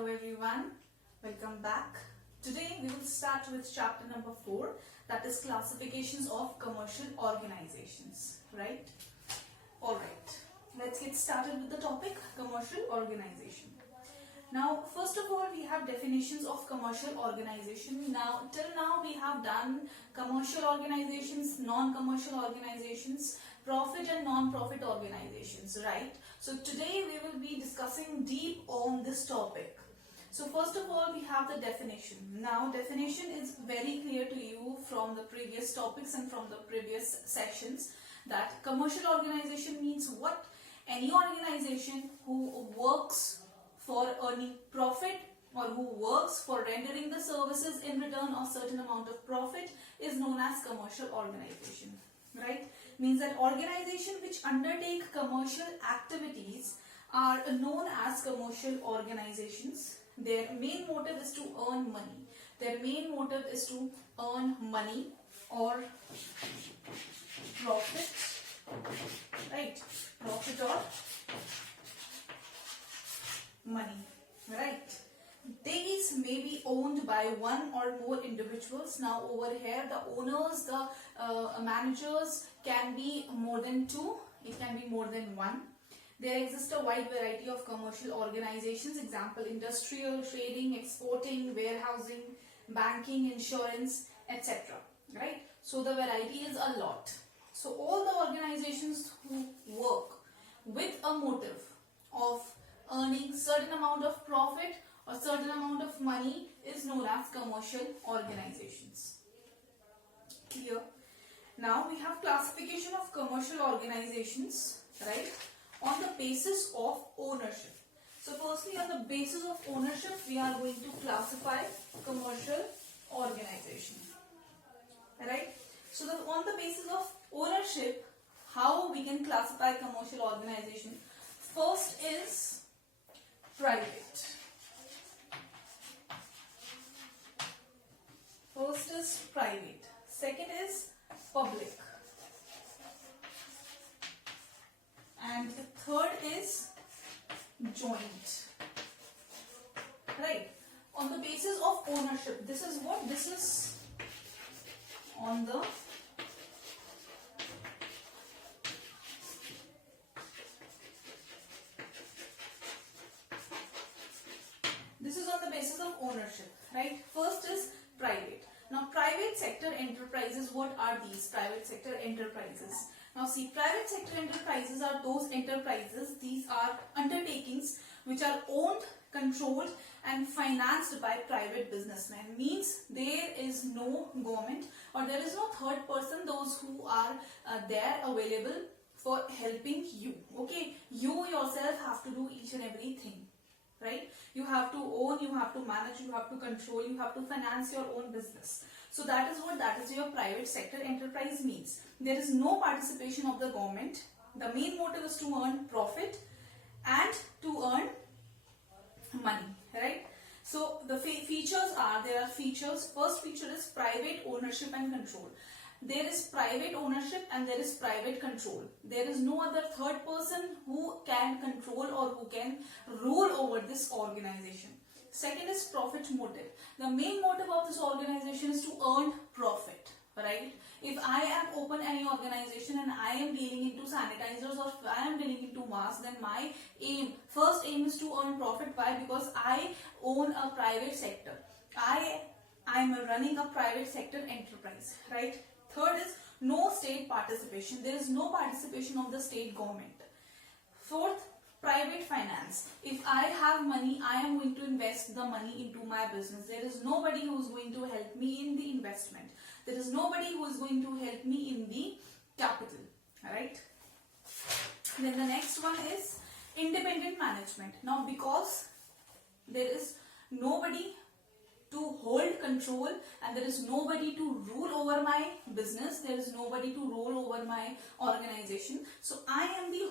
Hello everyone, welcome back. Today we will start with chapter number 4, that is classifications of commercial organizations, right? Alright, let's get started with the topic commercial organization. Now first of all we have definitions of commercial organization. Till now we have done commercial organizations, non-commercial organizations, profit and non-profit organizations, right? So today we will be discussing deep on this topic. So first of all we have the definition. Now definition is very clear to you from the previous topics and from the previous sessions that commercial organization means what? Any organization who works for earning profit or who works for rendering the services in return of certain amount of profit is known as commercial organization, right? Means that organization which undertake commercial activities are known as commercial organizations. Their main motive is to earn money. Their main motive is to earn money or profit, right? Profit or money, right? These may be owned by one or more individuals. Now over here the owners, the managers can be more than two, it can be more than one. There exists a wide variety of commercial organizations, example industrial, trading, exporting, warehousing, banking, insurance, etc. Right? So the variety is a lot. So all the organizations who work with a motive of earning certain amount of profit or certain amount of money is known as commercial organizations. Here, now we have classification of commercial organizations, right, on the basis of ownership. So firstly, on the basis of ownership, we are going to classify commercial organization, right? So on the basis of ownership, how we can classify commercial organization? First is private. First is private. Second is public. And the third is joint. Right. On the basis of ownership. This is what? This is on the basis of ownership, right? First is private. Now private sector enterprises, what are these private sector enterprises? Now see, private sector enterprises are those enterprises, these are undertakings which are owned, controlled and financed by private businessmen. Means there is no government or there is no third person, those who are there available for helping you. Okay, you yourself have to do each and everything. Right? You have to own, you have to manage, you have to control, you have to finance your own business. So that is what your private sector enterprise means. There is no participation of the government. The main motive is to earn profit and to earn money, right? So the features are, there are features. First feature is private ownership and control. There is private ownership and there is private control. There is no other third person who can control or who can rule over this organization. Second is profit motive. The main motive of this organization is to earn profit, right? If I am open any organization and I am dealing into sanitizers or if I am dealing into masks, then my first aim is to earn profit. Why? Because I own a private sector. I am running a private sector enterprise, right? Third is no state participation. There is no participation of the state government. Fourth, private finance. If I have money, I am going to invest the money into my business. There is nobody who is going to help me in the investment. There is nobody who is going to help me in the capital. Alright. Then the next one is independent management. Now because there is nobody to hold control and there is nobody to rule over my business, there is nobody to rule over my organization. So I am the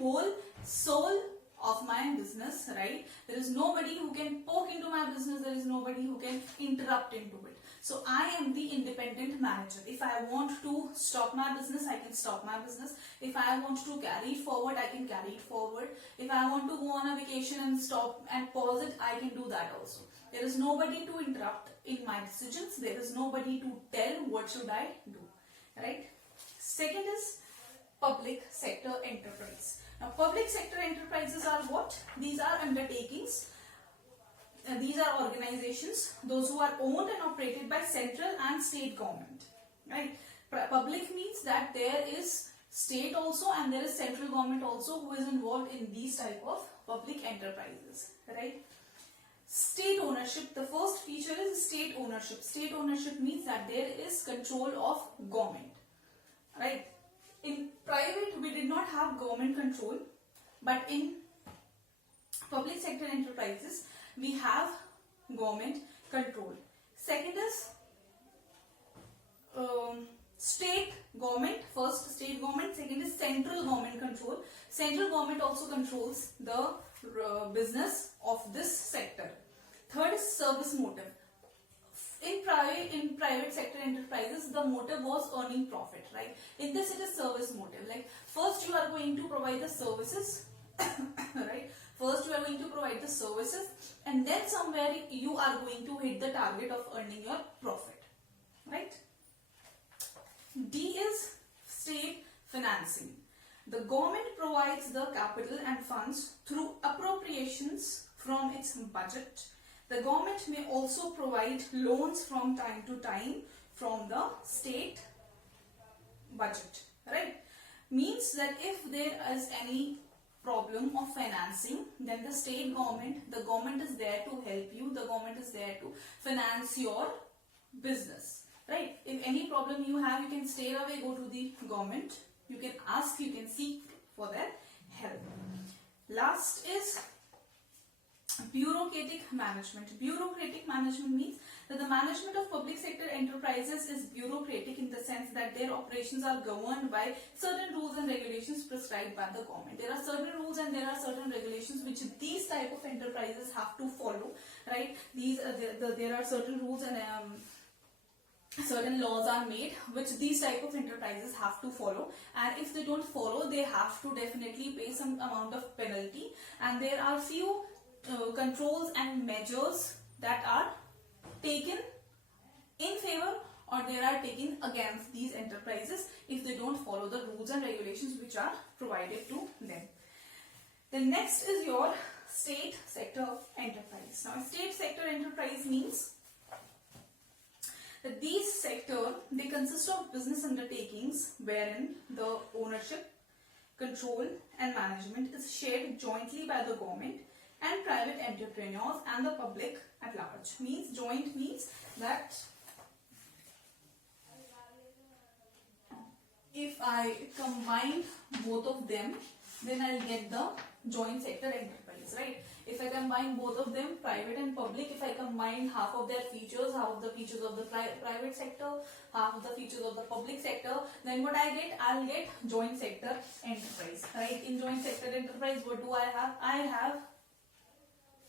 whole sole of my business, right? There is nobody who can poke into my business. There is nobody who can interrupt into it. So I am the independent manager. If I want to stop my business, I can stop my business. If I want to carry it forward, I can carry it forward. If I want to go on a vacation and stop and pause it, I can do that also. There is nobody to interrupt in my decisions. There is nobody to tell what should I do, right? Second is public sector enterprise. Now, public sector enterprises are what? These are undertakings. These are organizations, those who are owned and operated by central and state government, right? Public means that there is state also and there is central government also who is involved in these type of public enterprises, right? State ownership, the first feature is state ownership. State ownership means that there is control of government, right? In private, we did not have government control, but in public sector enterprises, we have government control. Second is state government. First state government, second is central government control. Central government also controls the business of this sector. Third is service motive. In private sector enterprises, the motive was earning profit, right? In this, it is service motive. Like, first you are going to provide the services, right? First you are going to provide the services, and then somewhere you are going to hit the target of earning your profit, right? D is state financing. The government provides the capital and funds through appropriations from its budget. The government may also provide loans from time to time from the state budget, right? Means that if there is any problem of financing, then the state government, the government is there to help you. The government is there to finance your business, right? If any problem you have, you can straight away go to the government. You can ask, you can seek for their help. Last is bureaucratic management. Bureaucratic management means that the management of public sector enterprises is bureaucratic in the sense that their operations are governed by certain rules and regulations prescribed by the government. There are certain rules and there are certain regulations which these type of enterprises have to follow, right? There are certain rules and certain laws are made which these type of enterprises have to follow, and if they don't follow, they have to definitely pay some amount of penalty, and there are few controls and measures that are taken in favor or they are taken against these enterprises if they don't follow the rules and regulations which are provided to them. The next is your state sector enterprise. Now, state sector enterprise means that these sector, they consist of business undertakings wherein the ownership, control and management is shared jointly by the government and private entrepreneurs and the public at large. Means joint means that if I combine both of them, then I'll get the joint sector enterprise, right? If I combine both of them, private and public, if I combine half of their features, half of the features of the private sector, half of the features of the public sector, then what I get? I'll get joint sector enterprise, right? In joint sector enterprise, what do I have? I have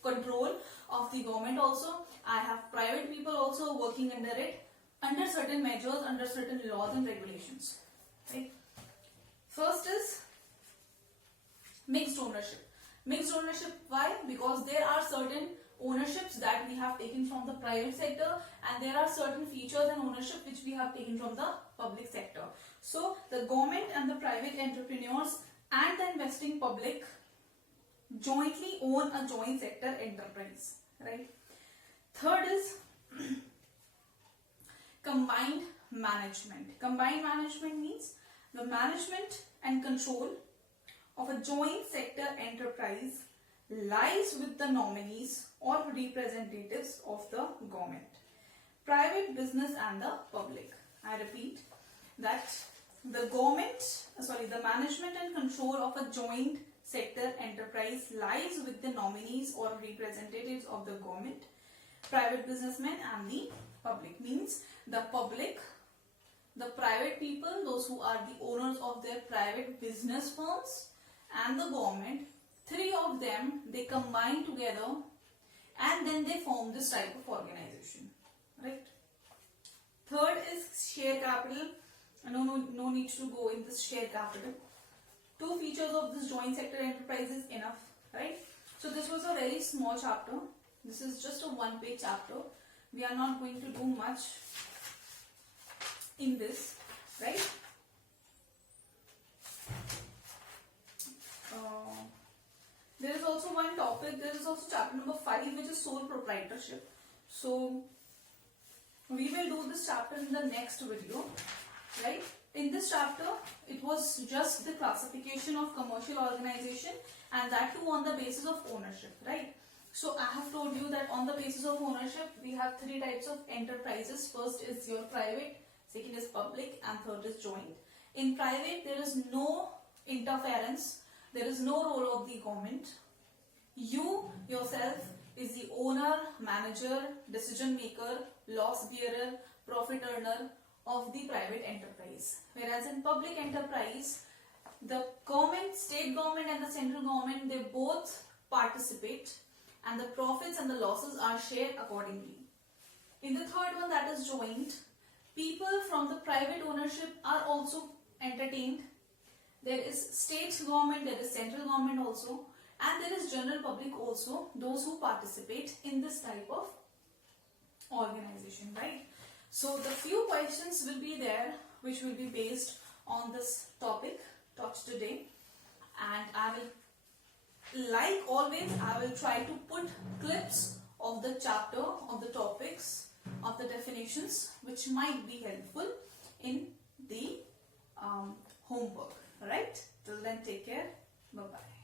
control of the government also. I have private people also working under it, under certain measures, under certain laws and regulations, right? First is mixed ownership. Mixed ownership, why? Because there are certain ownerships that we have taken from the private sector and there are certain features and ownership which we have taken from the public sector. So the government and the private entrepreneurs and the investing public jointly own a joint sector enterprise, right? Third is combined management. Combined management means the management and control of a joint sector enterprise lies with the nominees or representatives of the government, private business and the public. I repeat that the management and control of a joint sector enterprise lies with the nominees or representatives of the government, private businessmen and the public. Means the public, the private people, those who are the owners of their private business firms, and the government three of them, they combine together and then they form this type of organization, right? Third is share capital. No need to go in this share capital. Two features of this joint sector enterprise is enough, right? So this was a very small chapter. This is just a one-page chapter. We are not going to do much in this, right? There is also one topic. There is also chapter number 5, which is sole proprietorship. So we will do this chapter in the next video, right? In this chapter, it was just the classification of commercial organization, and that too on the basis of ownership, right? So I have told you that on the basis of ownership, we have three types of enterprises. First is your private, second is public, and third is joint. In private, there is no interference. There is no role of the government. You yourself is the owner, manager, decision maker, loss bearer, profit earner of the private enterprise. Whereas in public enterprise, the government, state government and the central government, they both participate, and the profits and the losses are shared accordingly. In the third one, that is joint, people from the private ownership are also entertained. There is state government, there is central government also, and there is general public also, those who participate in this type of organization, right? So the few questions will be there which will be based on this topic taught today, and I will, like always, I will try to put clips of the chapter, of the topics, of the definitions, which might be helpful in the homework. Alright, till then, take care. Bye bye.